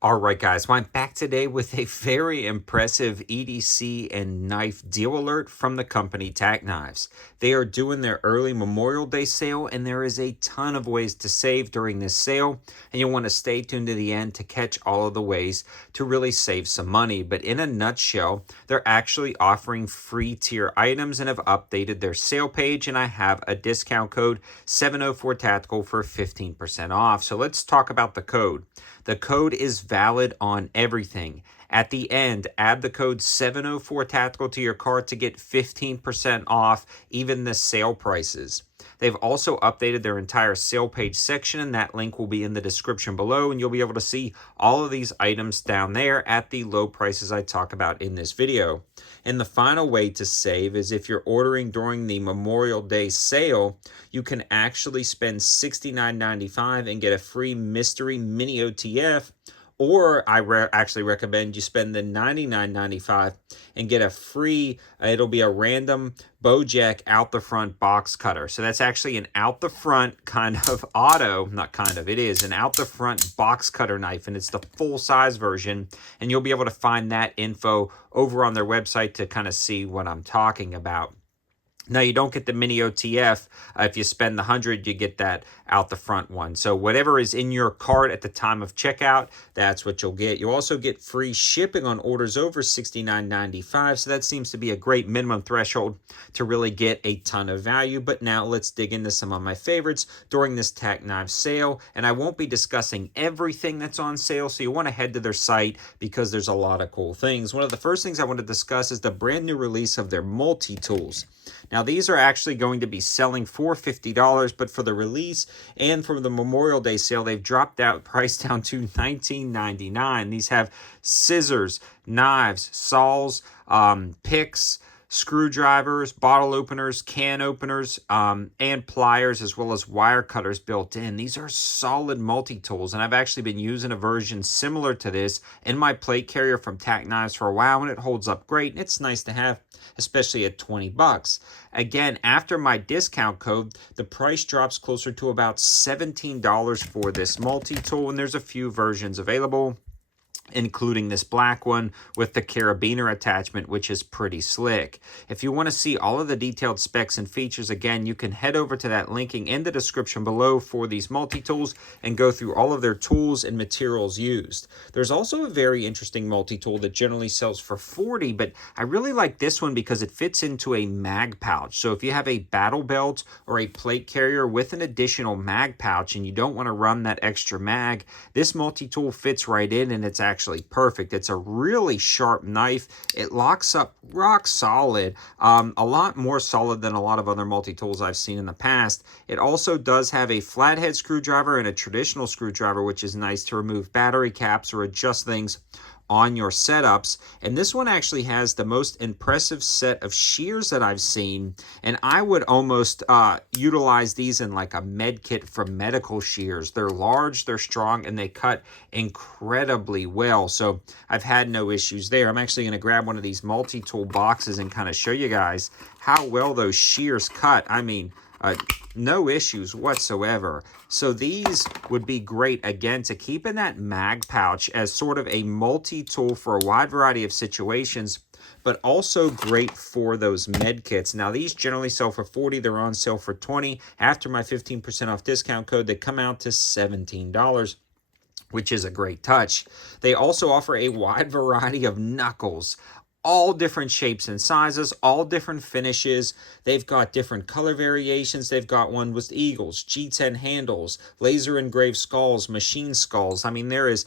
All right, guys, well, I'm back today with a very impressive EDC and knife deal alert from the company Tack Knives. They are doing their early Memorial Day sale, and there is a ton of ways to save during this sale, and you'll want to stay tuned to the end to catch all of the ways to really save some money. But in a nutshell, they're actually offering free tier items and have updated their sale page, and I have a discount code 704 Tactical for 15% off. So let's talk about the code. The code is valid on everything. At the end, add the code 704 Tactical to your cart to get 15% off even the sale prices. They've also updated their entire sale page section, and that link will be in the description below, and you'll be able to see all of these items down there at the low prices I talk about in this video. And the final way to save is if you're ordering during the Memorial Day sale, you can actually spend $69.95 and get a free mystery mini OTF, or I actually recommend you spend the $99.95 and get a free, it'll be a random Bojack out the front box cutter. So that's actually an out the front kind of it is an out the front box cutter knife, and it's the full size version. And you'll be able to find that info over on their website to kind of see what I'm talking about. Now, you don't get the mini OTF. If you spend the 100, you get that out the front one. So whatever is in your cart at the time of checkout, that's what you'll get. You also get free shipping on orders over $69.95. So that seems to be a great minimum threshold to really get a ton of value. But now let's dig into some of my favorites during this Tack Knives sale. And I won't be discussing everything that's on sale, so you want to head to their site because there's a lot of cool things. One of the first things I want to discuss is the brand new release of their multi-tools. Now, these are actually going to be selling for $50, but for the release and for the Memorial Day sale, they've dropped that price down to $19.99. These have scissors, knives, saws, picks, screwdrivers, bottle openers, can openers, and pliers, as well as wire cutters built in. These are solid multi-tools, and I've actually been using a version similar to this in my plate carrier from Tack Knives for a while, and it holds up great, and it's nice to have, especially at $20. Again, after my discount code, the price drops closer to about $17 for this multi-tool, and there's a few versions available, including this black one with the carabiner attachment, which is pretty slick. If you want to see all of the detailed specs and features, again, you can head over to that linking in the description below for these multi-tools and go through all of their tools and materials used. There's also a very interesting multi-tool that generally sells for $40, but I really like this one because it fits into a mag pouch. So if you have a battle belt or a plate carrier with an additional mag pouch and you don't want to run that extra mag, this multi-tool fits right in, and it's actually perfect. It's a really sharp knife. It locks up rock solid, a lot more solid than a lot of other multi-tools I've seen in the past. It also does have a flathead screwdriver and a traditional screwdriver, which is nice to remove battery caps or adjust things on your setups. And this one actually has the most impressive set of shears that I've seen, and I would almost utilize these in like a med kit for medical shears. They're large, they're strong, and they cut incredibly well, so I've had no issues there. I'm actually going to grab one of these multi-tool boxes and kind of show you guys how well those shears cut. I mean, no issues whatsoever. So these would be great, again, to keep in that mag pouch as sort of a multi-tool for a wide variety of situations, but also great for those med kits. Now, these generally sell for $40. They're on sale for $20. After my 15% off discount code, they come out to $17, which is a great touch. They also offer a wide variety of knuckles, all different shapes and sizes, all different finishes. They've got different color variations. They've got one with eagles, G10 handles, laser engraved skulls, machine skulls. I mean, there is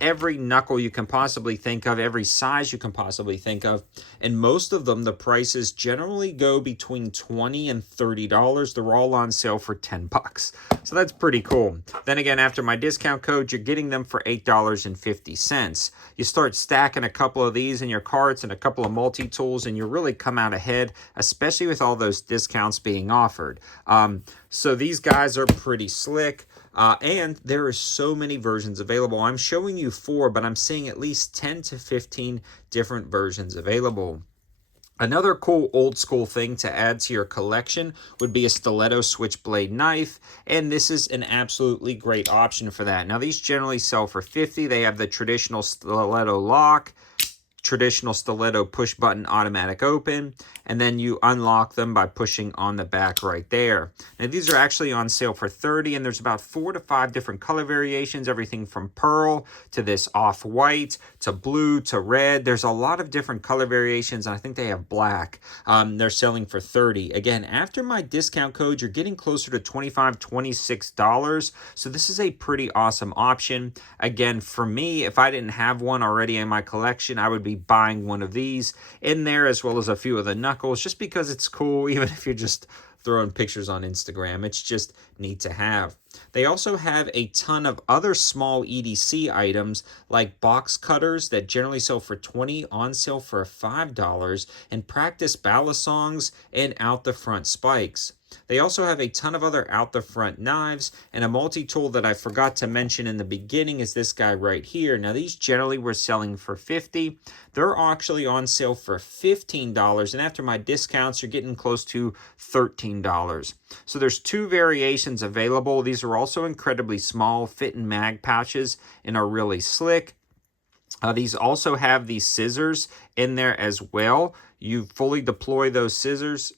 every knuckle you can possibly think of, every size you can possibly think of. And most of them, the prices generally go between $20 and $30. They're all on sale for $10. So that's pretty cool. Then again, after my discount code, you're getting them for $8.50. You start stacking a couple of these in your carts and a couple of multi-tools, and you really come out ahead, especially with all those discounts being offered. So these guys are pretty slick. And there are so many versions available. I'm showing you 4, but I'm seeing at least 10 to 15 different versions available. Another cool old school thing to add to your collection would be a stiletto switchblade knife, and this is an absolutely great option for that. Now these generally sell for $50. They have the traditional stiletto lock, traditional stiletto push button automatic open, and then you unlock them by pushing on the back right there. Now these are actually on sale for $30, and there's about 4 to 5 different color variations, everything from pearl to this off-white to blue to red. There's a lot of different color variations, and I think they have black. They're selling for $30. Again, after my discount code, you're getting closer to $25, $26, so this is a pretty awesome option. Again, for me, if I didn't have one already in my collection, I would be buying one of these in there, as well as a few of the knuckles, just because it's cool. Even if you're just throwing pictures on Instagram, it's just neat to have. They also have a ton of other small EDC items like box cutters that generally sell for $20, on sale for $5, and practice balisongs and out the front spikes. They also have a ton of other out the front knives, and a multi-tool that I forgot to mention in the beginning is this guy right here. Now these generally were selling for $50. They're actually on sale for $15, and after my discounts, you're getting close to $13. So there's 2 variations available. These are also incredibly small, fit in mag pouches, and are really slick. These also have these scissors in there as well. You fully deploy those scissors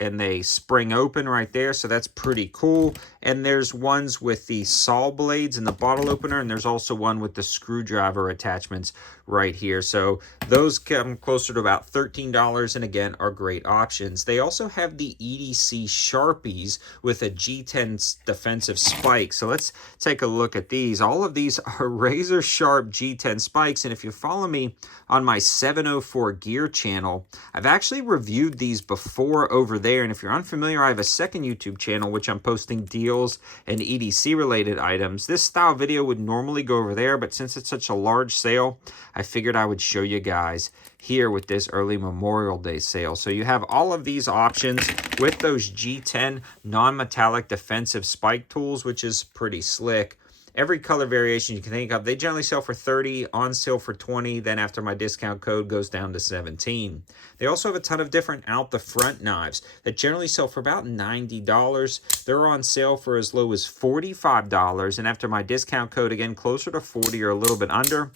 and they spring open right there, so that's pretty cool. And there's ones with the saw blades and the bottle opener, and there's also one with the screwdriver attachments right here. So those come closer to about $13, and again are great options. They also have the EDC Sharpies with a G10 defensive spike. So let's take a look at these. All of these are razor sharp G10 spikes, and if you follow me on my 704 Gear channel, I've actually reviewed these before over there. And if you're unfamiliar, I have a second YouTube channel which I'm posting deals and EDC related items. This style video would normally go over there, but since it's such a large sale, I figured I would show you guys here with this early Memorial Day sale. So you have all of these options with those G10 non-metallic defensive spike tools, which is pretty slick. Every color variation you can think of. They generally sell for $30, on sale for $20, then after my discount code goes down to $17. They also have a ton of different out the front knives that generally sell for about $90. They're on sale for as low as $45, and after my discount code, again, closer to $40 or a little bit under.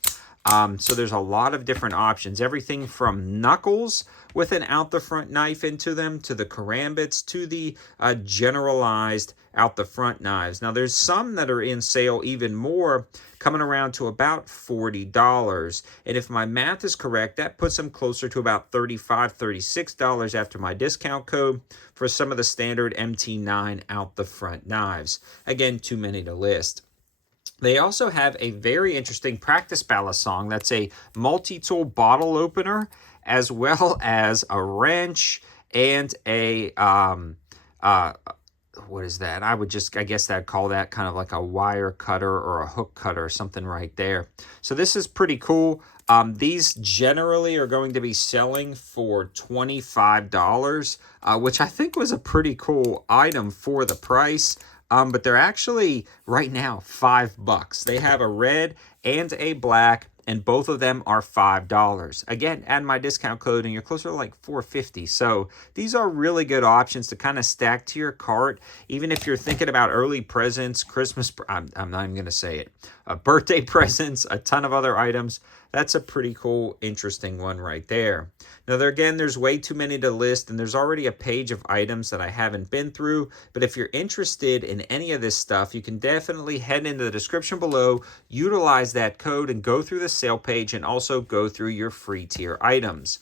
So there's a lot of different options, everything from knuckles with an out the front knife into them, to the karambits, to the generalized out the front knives. Now there's some that are in sale even more, coming around to about $40. And if my math is correct, that puts them closer to about $35, $36 after my discount code for some of the standard MT9 out the front knives. Again, too many to list. They also have a very interesting practice balisong that's a multi-tool bottle opener, as well as a wrench and a, what is that? I guess I'd call that kind of like a wire cutter or a hook cutter or something right there. So this is pretty cool. These generally are going to be selling for $25, which I think was a pretty cool item for the price. But they're actually right now $5. They have a red and a black, and both of them are $5. Again, add my discount code and you're closer to like $4.50. So these are really good options to kind of stack to your cart, even if you're thinking about early presents, Christmas, I'm not even going to say it, birthday presents, a ton of other items. That's a pretty cool, interesting one right there. Now, there's way too many to list, and there's already a page of items that I haven't been through. But if you're interested in any of this stuff, you can definitely head into the description below, utilize that code, and go through the sale page, and also go through your free tier items.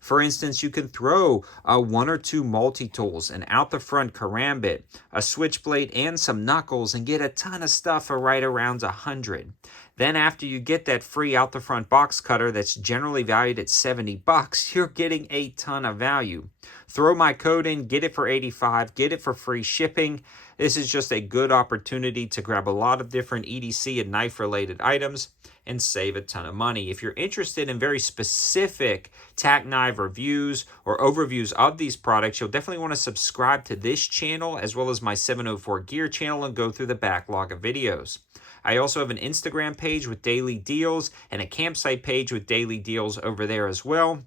For instance, you can throw 1 or 2 multi-tools, an out-the-front karambit, a switchblade, and some knuckles, and get a ton of stuff for right around $100. Then after you get that free out-the-front box cutter that's generally valued at $70, you're getting a ton of value. Throw my code in, get it for $85, get it for free shipping. This is just a good opportunity to grab a lot of different EDC and knife-related items and save a ton of money. If you're interested in very specific tack knife reviews or overviews of these products, you'll definitely want to subscribe to this channel as well as my 704 Gear channel and go through the backlog of videos. I also have an Instagram page with daily deals and a campsite page with daily deals over there as well.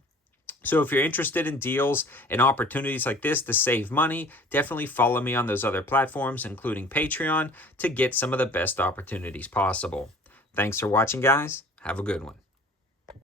So if you're interested in deals and opportunities like this to save money, definitely follow me on those other platforms, including Patreon, to get some of the best opportunities possible. Thanks for watching, guys. Have a good one.